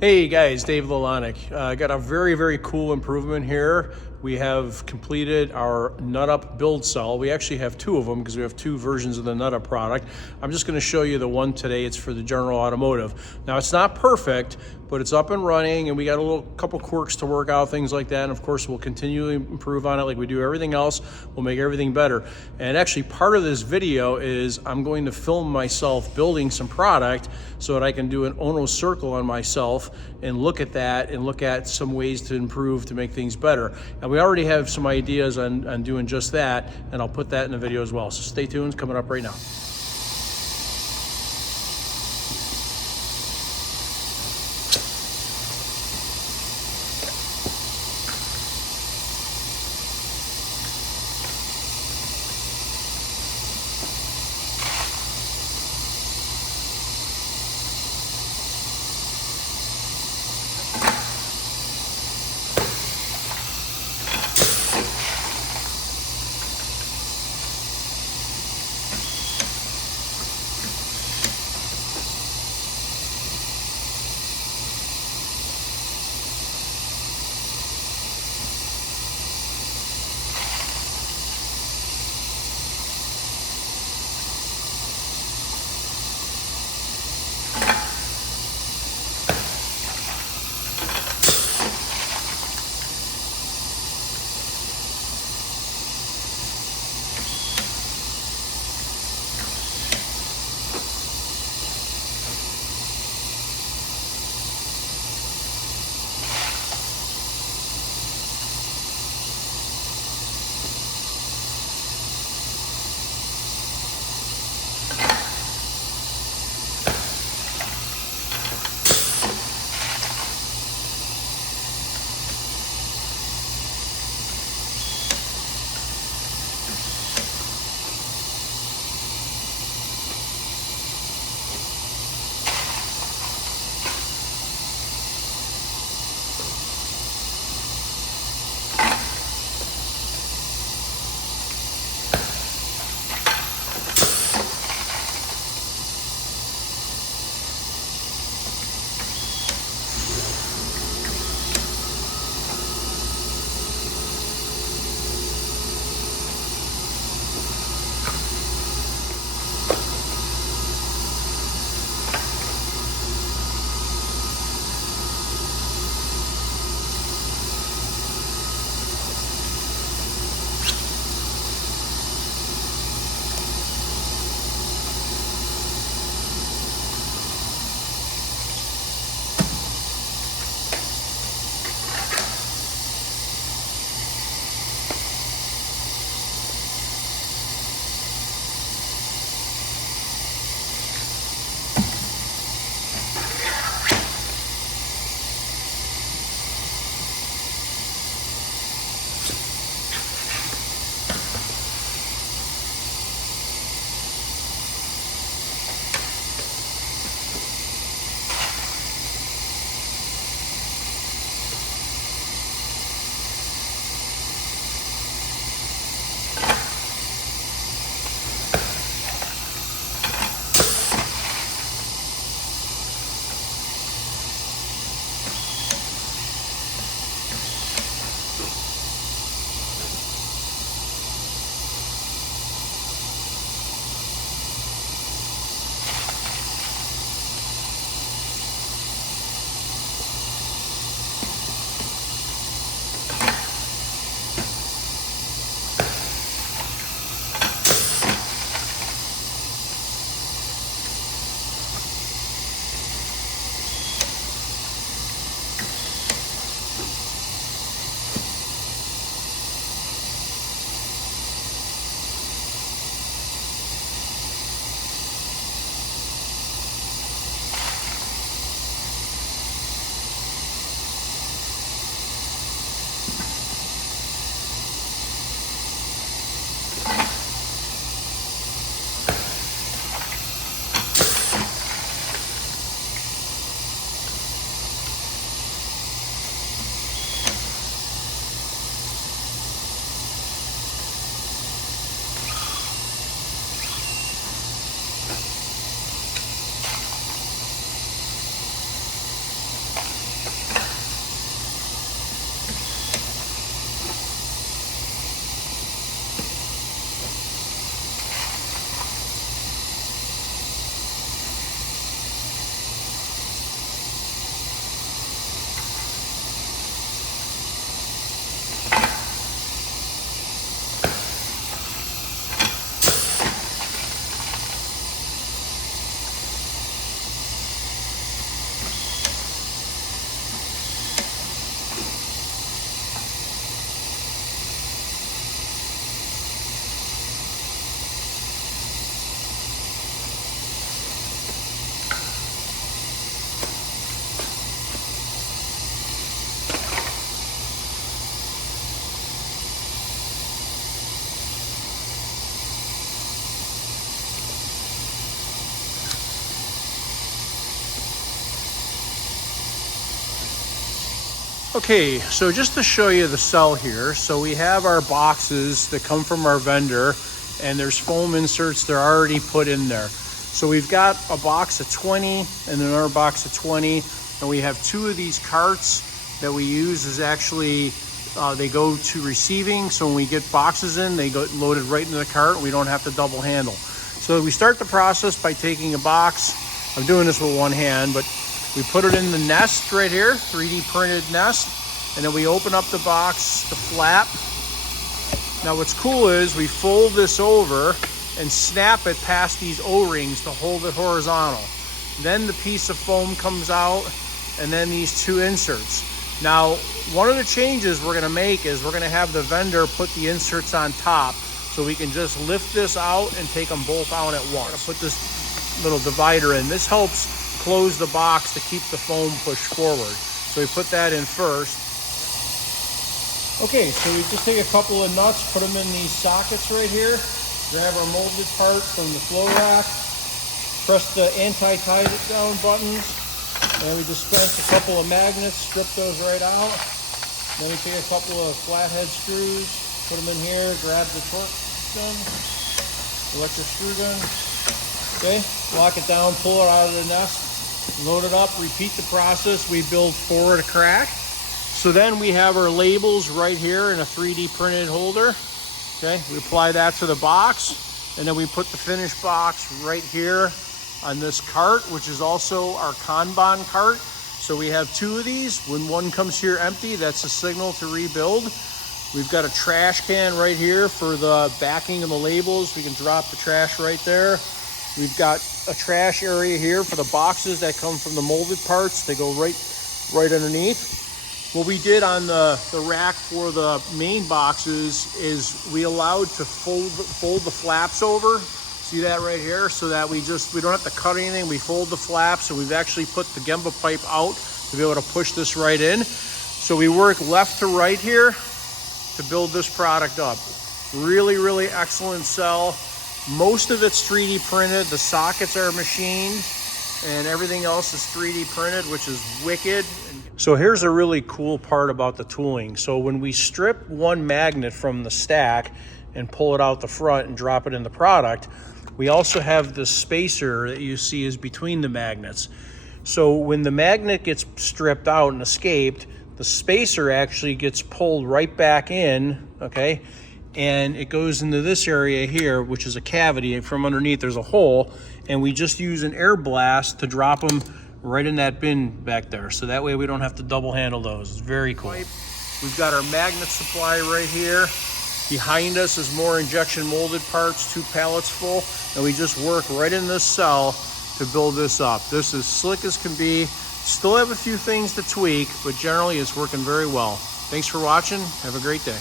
Hey guys, Dave Lolonic. Got a very cool improvement here. We have completed our NutUp build cell. We actually have two of them because we have two versions of the NutUp product. I'm just going to show you the one today. It's for the General Automotive. Now it's not perfect, but it's up and running, and we got a couple quirks to work out, things like that. And of course, we'll continually improve on it like we do everything else. We'll make everything better. And actually, part of this video is I'm going to film myself building some product so that I can do an Ono circle on myself and look at that and look at some ways to improve to make things better. And we already have some ideas on doing just that, and I'll put that in the video as well. So stay tuned, it's coming up right now. Okay, so just to show you the cell here, so we have our boxes that come from our vendor, and there's foam inserts that are already put in there. So we've got a box of 20 and another box of 20, and we have 2 of these carts that we use is actually, they go to receiving. So when we get boxes in, they go loaded right into the cart, and we don't have to double handle. So we start the process by taking a box. I'm doing this with one hand, but we put it in the nest right here, 3D printed nest, and then we open up the box, the flap. Now what's cool is we fold this over and snap it past these O-rings to hold it horizontal. Then the piece of foam comes out, and then these 2 inserts. Now, one of the changes we're gonna make is we're gonna have the vendor put the inserts on top, so we can just lift this out and take them both out at once. I'm gonna put this little divider in. This helps close the box to keep the foam pushed forward. So we put that in first. Okay, so we just take a couple of nuts, put them in these sockets right here, grab our molded part from the flow rack, press the anti-tie down buttons, and we dispense a couple of magnets, strip those right out. Then we take a couple of flathead screws, put them in here, grab the torque gun, electric screw gun. Okay, lock it down, pull it out of the nest, load it up, repeat the process. We build 4 at a crack. So then we have our labels right here in a 3D printed holder. Okay, we apply that to the box, and then we put the finished box right here on this cart, which is also our Kanban cart. So we have 2 of these. When one comes here empty, that's a signal to rebuild. We've got a trash can right here for the backing of the labels. We can drop the trash right there. We've got a trash area here for the boxes that come from the molded parts. They go right underneath. What we did on the rack for the main boxes is we allowed to fold the flaps over. See that right here? So that we don't have to cut anything. We fold the flaps, and we've actually put the Gemba pipe out to be able to push this right in. So we work left to right here to build this product up. Really, really excellent cell. Most of it's 3D printed. The sockets are machined, and everything else is 3D printed, which is wicked. So here's a really cool part about the tooling. So when we strip one magnet from the stack and pull it out the front and drop it in the product, we also have the spacer that you see is between the magnets. So when the magnet gets stripped out and escaped, the spacer actually gets pulled right back in, okay? And it goes into this area here, which is a cavity. From underneath there's a hole, and we just use an air blast to drop them right in that bin back there. So that way we don't have to double handle those. It's very cool. We've got our magnet supply right here. Behind us is more injection molded parts, 2 pallets full, and we just work right in this cell to build this up. This is slick as can be. Still have a few things to tweak, but generally it's working very well. Thanks for watching. Have a great day.